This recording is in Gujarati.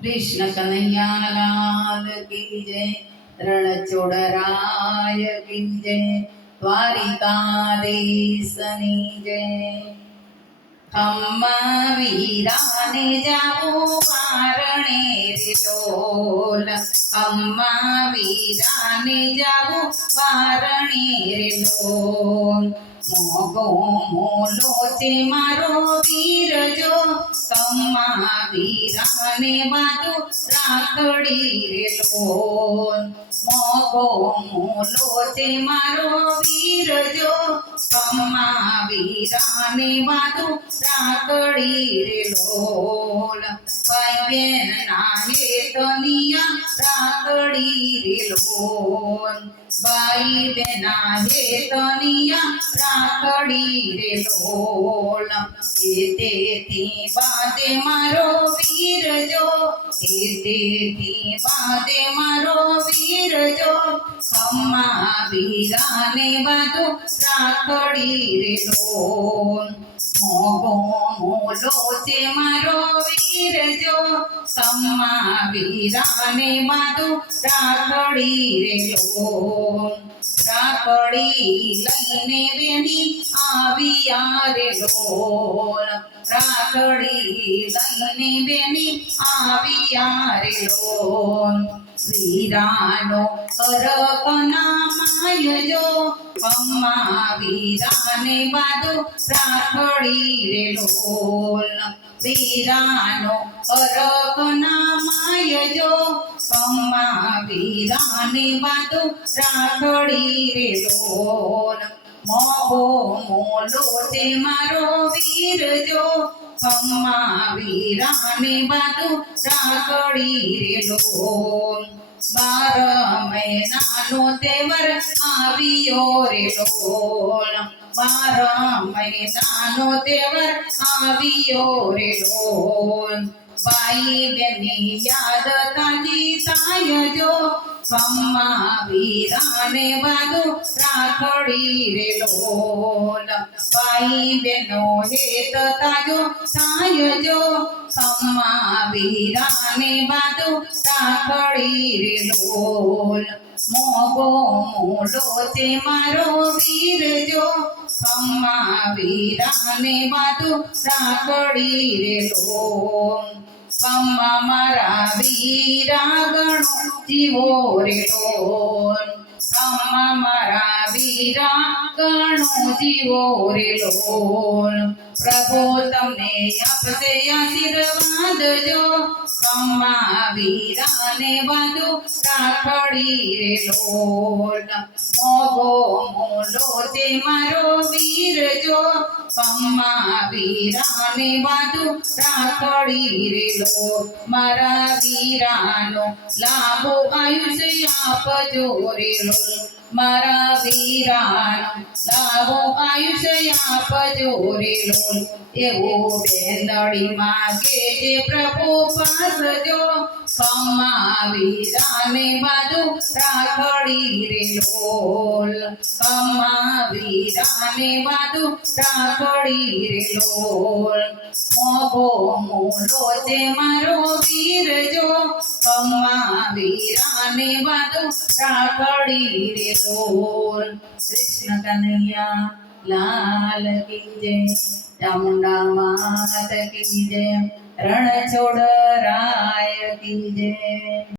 કૃષ્ણ કનૈયા લાલ કી જય, રણછોડરાય કી જય, દ્વારિકાધીશની જય. ખમ્મા વીરાને જાઓ પારણે રે લોલ અમ્મા વીરાને જાઓ પારણે રે લોલ મોગો મોલો છે મારો વીર જો કમ્મા વીરાને બાજુ રાખડી રે લોન મોગો મોલો તે મારો વીર જો. કમ્મા રાને બાજુ રાખડી રે લોલ બેન નાને તનિયા રાખડી રે લોન બાઈ બેના હે તનિયા રાખડી રે લોલ એ તેથી બાદે મારો વીર જો એ તેથી બાદે મારો વીર જો કમ્મા વીરાને બાજુ સાંકળી રે લોલ. મોગો મોલો છે મારો વીર કમ્મા વીરાને બાજુ રાખડી રે રાખડી લઈને બેની આવ્યા રે લોલ રાખડી લઈને બેની આવ્યા રે લોન વીરાનો અરકના માય જો અમ્મા વીરાને બાજુ રાખડી રે લોલ. વીરાનો અરકના માય જો અમ્મા વીરાને બાજુ રાખડી રે લોલ. મોહો મોલો તે મારો વીર જો. અમ્મા વીરાને બાજુ રાખડી રે લોલ બાર આવ્યો રે બાર મહિનાનો તહેવાર આવ્યો રે લોલ ભાઈ બેની યાદ તાજી થાય જો. કમ્મા વીરાને બાજુ રાખડી રે લોલ ભાઈ બેનો હેત તાજો થાય જો કમ્મા વીરાને બાજુ રાખડી રે લોલ મોગો મોલો છે મારો વીરજો જો કમ્મા વીરાને બાજુ રાખડી રે લોલ મારા વીરા ગણો જીવો રે લોલ કમ્મા મારા વીરા ગણો જીવો રે લોલ પ્રભુ તમને આપશે આશીર્વાદ જો વીરાને બાજુ રાખડી રે લોટ. મોગો મોલો તે મારો વીર જો. વીરાને બાજુ રાખડી રે લો મારા વીરાનો લાભો આયુષ્ય આપજો રે લો મારા વીરાનો લાવો આયુષ્ય આપજો રે લો એવો બેંદડી માગે છે પ્રભુ પાસ જો કમ્મા વીરાને બાજુ રાખડી રે લોલ. કમ્મા બાજુ રાખડી રે લોલ. મોગો મોલો જે મારો વીર જો કમ્મા બાજુ રાખડી રે લોલ. કૃષ્ણ કનૈયા, લાલ કી જય. ચામુંડા માત કી જય. રણછોડ રાય કી